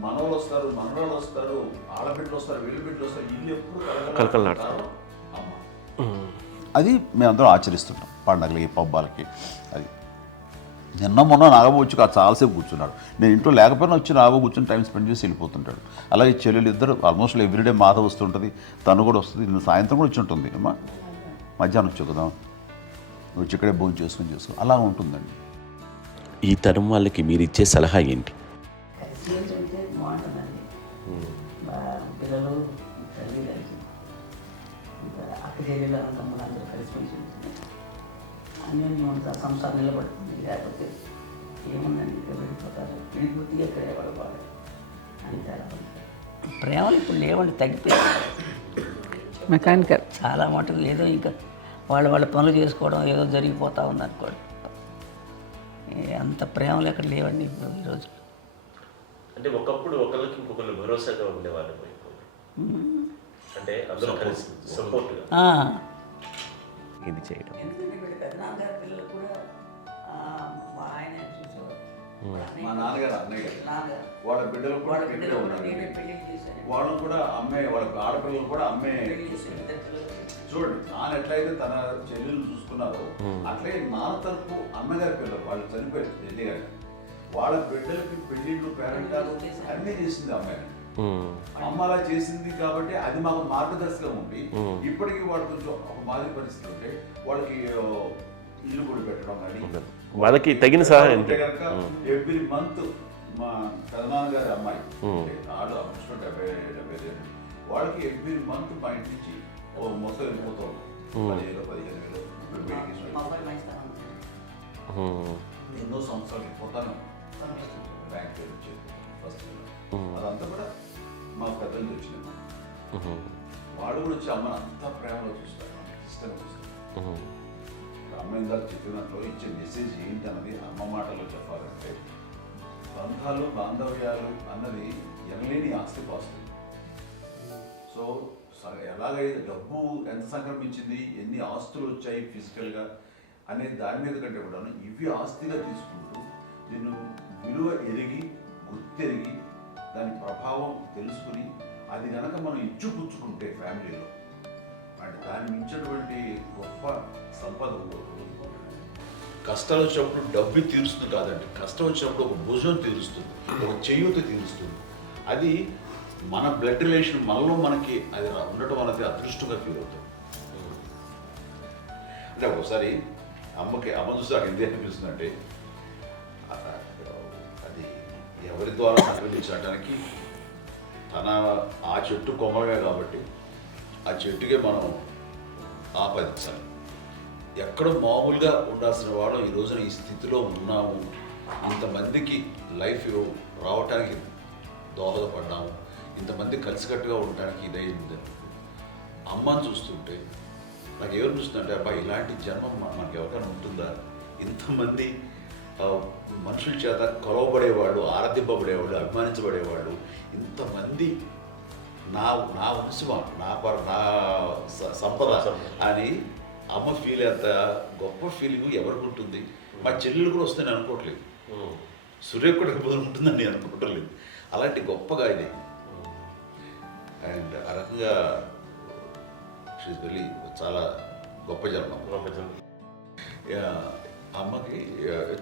మనవాళ్ళు వస్తారు, మనవాళ్ళు వస్తారు, ఆడబిడ్డలు వస్తారు, వీళ్ళబిడ్డలు వస్తారు, ఇల్లు ఎప్పుడు కలకలాడతారు అమ్మ. అది మేమందరం ఆచరిస్తుంటాం పండగలకి, పబ్బాలకి. అది నిన్న మొన్న నాగబాబు వచ్చి చాలాసేపు కూర్చున్నాడు. నేను ఇంట్లో లేకపోయినా వచ్చి నాగబాబు కూర్చొని టైం స్పెండ్ చేసి వెళ్ళిపోతుంటాడు. అలాగే చెల్లెలు ఇద్దరు ఆల్మోస్ట్ ఎవ్రీడే మాత వస్తుంటుంది, తను కూడా వస్తుంది. నిన్న సాయంత్రం కూడా వచ్చి ఉంటుంది. అమ్మా మధ్యాహ్నం వచ్చి కదా వచ్చి ఇక్కడే భోజనం చేసుకో అలా ఉంటుందండి. ఈ తరం వాళ్ళకి మీరు ఇచ్చే సలహా ఏంటి? కలిసి ఉంటే బాగుంటుందండి. పిల్లలు తల్లి కలిసి అక్క చెల్లెలు తమ్ముడు అందరూ కలిసిమెలిసి ఉంటుంది. అన్యోన్యం ఉంటుంది, సంసారం నిలబడుతుంది. లేకపోతే ఏముందండి ఇక్కడ వెళ్ళిపోతారు, విడిపోతే ఎక్కడే పడబాడు అంతే. ప్రేమలు ఇప్పుడు లేవండి, తగ్గిపోయాయి. మెకానికల్ చాలా మటుకు ఏదో ఇంకా వాళ్ళ పనులు చేసుకోవడం ఏదో జరిగిపోతూ ఉంది అనుకోండి. అంత ప్రేమలు ఎక్కడ లేవండి ఇప్పుడు ఈరోజు. అంటే ఒకప్పుడు ఒకరికి ఇంకొకరు భరోసాగా ఉండేవాళ్ళు, అంటే అందరూ కలిసి సపోర్ట్గా ఇది చేయడం. ఎందుకంటే వీళ్ళ పెద్దనాన్నగారి పిల్లలు కూడా ఆయన చూసేవారు. మా నాన్నగారు అన్నయ్య గారు నాన్నగారు వాళ్ళ బిడ్డలు కూడా వాళ్ళ ఇక్కడే బిడ్డలు కూడా ఉన్నారు. నేనే పెళ్లి చేశాను. వాళ్ళని కూడా అమ్మాయి, వాళ్ళ ఆడపిల్లలు కూడా అమ్మాయి పెళ్లి చేశాను, ఇద్దరు పిల్లలు. చూడండి. నాన్న ఎట్లయితే తన చెల్లెలు చూసుకున్నారో అట్లే నాన్న తరపు అమ్మగారి పిల్లలు వాళ్ళు చనిపోయారు చెల్లి గారి, వాళ్ళ బిడ్డలకి పెళ్లిళ్ళు పేరెంటాలు అన్నీ చేసింది అమ్మాయి. అమ్మ అలా చేసింది కాబట్టి అది మాకు మార్గదర్శకం ఉంది. ఇప్పటికీ వాళ్ళు కొంచెం ఒక మాదిరి పరిస్థితి ఉంటే వాళ్ళకి ఇల్లు కూడా పెట్టడం కానీ వాళ్ళకి తగిన సహాయం అంటే కనుక ఎవ్రీ మంత్ మా పెదనాన్న గారి అమ్మాయి వాళ్ళు అప్పుడు 70 వాళ్ళకి ఎవ్రీ మంత్ మా ఇంటి నుంచి మొత్తం వెళ్ళిపోతాం 15,000 మా అబ్బాయి మంచితనం. ఎన్నో సంవత్సరాలు వెళ్ళిపోతాను. బ్యాంక్ వచ్చేది ఫస్ట్ అదంతా కూడా మా పెద్దలు వచ్చింది. వాళ్ళు కూడా వచ్చి అమ్మని అంతా ప్రేమలో చూస్తారు, ఇష్టంగా చూస్తారు. అమ్మ ఇందాక చెప్పినట్లు ఇచ్చే మెసేజ్ ఏంటి అన్నది అమ్మ మాటలో చెప్పాలంటే బంధాలు బాంధవ్యాలు అన్నది ఎనలేని ఆస్తిపాస్తులు. సో ఎలాగైతే డబ్బు ఎంత సంక్రమించింది, ఎన్ని ఆస్తులు వచ్చాయి ఫిజికల్గా అనే దాని మీద కంటే కూడా ఇవి ఆస్తిగా తీసుకుంటూ దీన్ని విలువ ఎరిగి గుర్తెరిగి దాని ప్రభావం తెలుసుకుని అది కనుక మనం ఇచ్చిపుచ్చుకుంటే ఫ్యామిలీలో అంటే దాన్ని మించినటువంటి గొప్ప సంపద ఉండదు. కష్టాలు వచ్చినప్పుడు డబ్బు తీరుస్తుంది కాదండి, కష్టం వచ్చినప్పుడు ఒక భుజం తీరుస్తుంది, ఒక చేయూత తీరుస్తుంది. అది మన బ్లడ్ రిలేషన్ మనలో మనకి అది ఉండటం అనేది అదృష్టంగా ఫీల్ అవుతాం. అంటే ఒకసారి అమ్మ చూసి నాకు ఎందుకు అనిపిస్తుంది అంటే అది ఎవరి ద్వారా సంక్రమించడానికి తన ఆ చెట్టు కొమ్మలమే కాబట్టి ఆ చెట్టుకే మనం ఆపాదించాలి. ఎక్కడో మామూలుగా ఉండాల్సిన వాళ్ళు ఈ రోజున ఈ స్థితిలో ఉన్నాము, ఇంతమందికి లైఫ్ రావటానికి దోహదపడ్డాము, ఇంతమంది కలిసికట్టుగా ఉండటానికి ఇదైంది. అమ్మని చూస్తుంటే నాకు ఎవరు చూస్తుందంటే అబ్బా ఇలాంటి జన్మం మనకి ఎవరికైనా ఉంటుందా, ఇంతమంది మనుషుల చేత కొలవబడేవాళ్ళు, ఆరాధింపబడేవాళ్ళు, అభిమానించబడేవాళ్ళు, ఇంతమంది నా నా వంశమా, నా సంపద అని అమ్మ ఫీల్ అంత గొప్ప ఫీలింగ్ ఎవరికి ఉంటుంది. మా చెల్లెలు కూడా వస్తే నేను అనుకోవట్లేదు, సూర్య కూడా ఉంటుందని నేను అనుకోవట్లేదు. అలాంటి గొప్పగా ఇది. అండ్ ఆ రకంగా షీఈ్ వెరీ చాలా గొప్ప జన్మ. అమ్మకి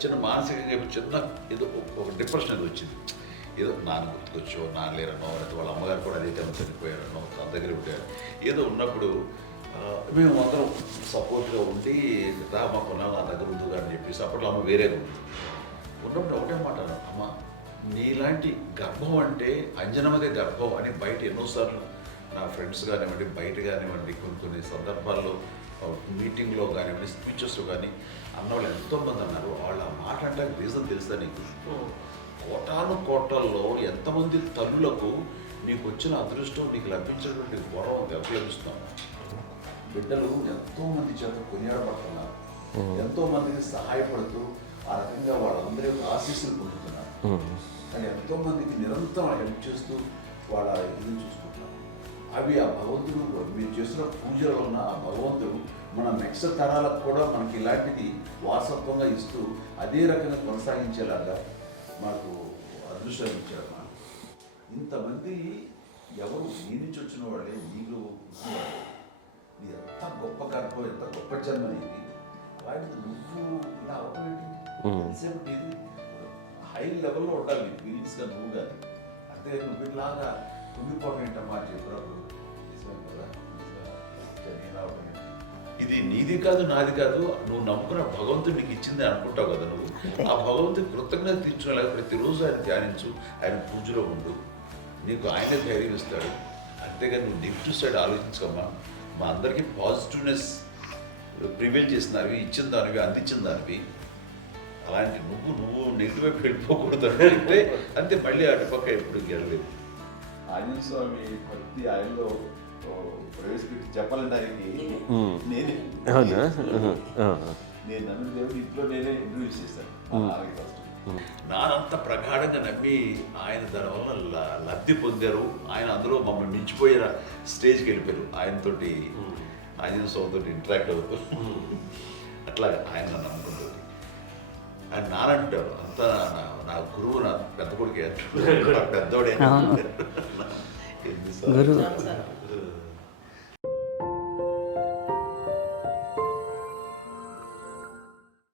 చిన్న మానసికంగా చిన్న ఏదో ఒక డిప్రెషన్ అది వచ్చింది. ఏదో నాన్న గుర్తుకొచ్చో, నాన్న లేరనో, లేకపోతే వాళ్ళ అమ్మగారు కూడా అదే టైం చనిపోయారనో, తన దగ్గర ఉంటారు ఏదో ఉన్నప్పుడు మేము అందరం సపోర్ట్గా ఉండి మా కొన్నాళ్ళు నా దగ్గర ఉందిగా అని చెప్పేసి అప్పట్లో అమ్మ వేరేగా ఉంది. ఉన్నప్పుడు ఒకటే మాట అన్నాను, అమ్మ నీలాంటి గర్భం అంటే అంజనమదే గర్భం అని బయట ఎన్నోసార్లు నా ఫ్రెండ్స్ కానివ్వండి, బయట కానివ్వండి, కొన్ని సందర్భాల్లో మీటింగ్లో కానివ్వండి, స్పీచెస్లో కానీ అన్నవాళ్ళు ఎంతోమంది అన్నారు. వాళ్ళు ఆ మాట అంటే రీజన్ తెలుసా నీకు? కోటాను కోటల్లో ఎంతమంది తల్లులకు నీకు వచ్చిన అదృష్టం, నీకు లభించినటువంటి గౌరవం ఎవరు లభిస్తున్నావు? బిడ్డలు ఎంతోమంది చేత కొనియాడబడుతున్నారు, ఎంతోమందికి సహాయపడుతూ ఆ రకంగా వాళ్ళందరి యొక్క ఆశీస్సులు పొందుతున్నారు. కానీ ఎంతోమందికి నిరంతరం హెల్ప్ చేస్తూ వాళ్ళ ఇది చూసుకుంటున్నారు. అవి ఆ భగవంతుడు మీరు చేస్తున్న పూజలో ఉన్న ఆ భగవంతుడు మన నెక్స్ట్ తరాలకు కూడా మనకి ఇలాంటిది వారసత్వంగా ఇస్తూ అదే రకంగా కొనసాగించేలాగా మాకు అదృష్టాన్ని ఇచ్చారు. ఇంతమంది ఎవరు నీ నుంచి వచ్చిన వాళ్ళే, నీకు ఇది ఎంత గొప్ప గర్భం, ఎంత గొప్ప జన్మ నీది. అలాంటిది నువ్వు ఇలా అవటమేంటి? ఇది హై లెవెల్లో ఉండాలి నీ ఫీలింగ్స్గా నువ్వు కానీ. అంతే నువ్వు ఇలాగా కుంగిపోవడం ఏంటమ్మా అని చెప్పినప్పుడు ఇది నీది కాదు, నాది కాదు, నువ్వు నమ్ముకున్న భగవంతుడు నీకు ఇచ్చింది అనుకుంటావు కదా. నువ్వు ఆ భగవంతుడి కృతజ్ఞత తీర్చుకోలేక ప్రతిరోజు ఆయన ధ్యానించు, ఆయన పూజలో ఉండు, నీకు ఆయనే ధైర్యం ఇస్తాడు. అంతేగాని నువ్వు నెగిటివ్ సైడ్ ఆలోచించుకోమ్మా. మా అందరికీ పాజిటివ్నెస్ ప్రివైల్ చేసిన దానివి, ఇచ్చిన దానివి, అందించిన దానివి. అలాంటి నువ్వు నెగిటివ్ వైపు వెళ్ళిపోకూడదు అంటే అంతే, మళ్ళీ అటుపక్క ఎప్పుడు గెలలేదు. ఆంజనేయ స్వామి భక్తి ఆయనలో ప్రవేశపెట్టి చెప్పాలడానికి నేనే నేను నన్ను దేవుడు ఇంట్లో నేనే ఇంట్రడ్యూస్ చేశాను. నానంత ప్రగాఢంగా నమ్మి ఆయన దానివల్ల లబ్ధి పొందారు. ఆయన అందులో మమ్మల్ని మించిపోయే స్టేజ్కి వెళ్ళిపోయారు. ఆయనతోటి ఆంజనేయ స్వామితో ఇంటరాక్ట్ అవుతూ అట్లా ఆయన నన్ను నమ్ముకుంటుంది. ఆయన నానంటారు అంతా నా గురువు, నా పెద్ద కొడుకు పెద్దోడే. గురువు